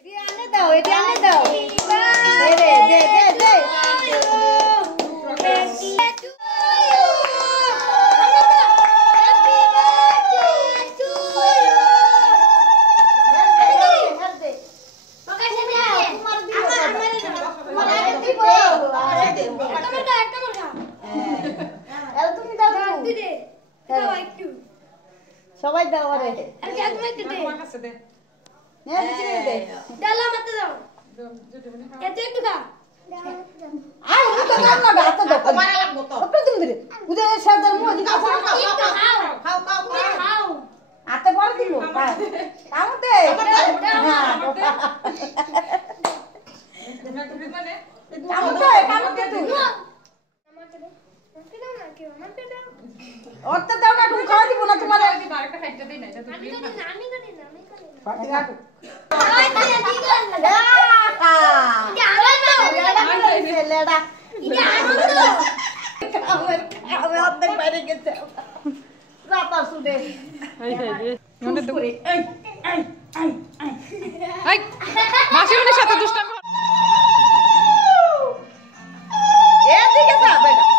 এটি আনে দাও দে দে দে দে সবাই দাও আরে তোমার কাছে দে নে দিছি দে ডালা মতে দাও এত একটু খা আই ও তো না না হাতে দাও তোমার লাগবো তো ওপরে তুমি দে উদে সাজার মু দিকা খাও খাও খাও খাও আতে বড় দিলো খাও কামতে কামতে তুই ওরতে দাও না তুমি খাওয়া দিব না তোমার আরেকটা খাইতে দেই না এটা তুমি আমি করি না পাটি রাখো ওই তো ঠিক আছে এটা আনন্দ লেডা এটা আনন্দ আমি অর্ধেক বাইরে গেছে রাতা সুদে এই মনে তো এই এই এই এই মাসিমণির সাথে দুষ্টামি এদিকে যা বেটা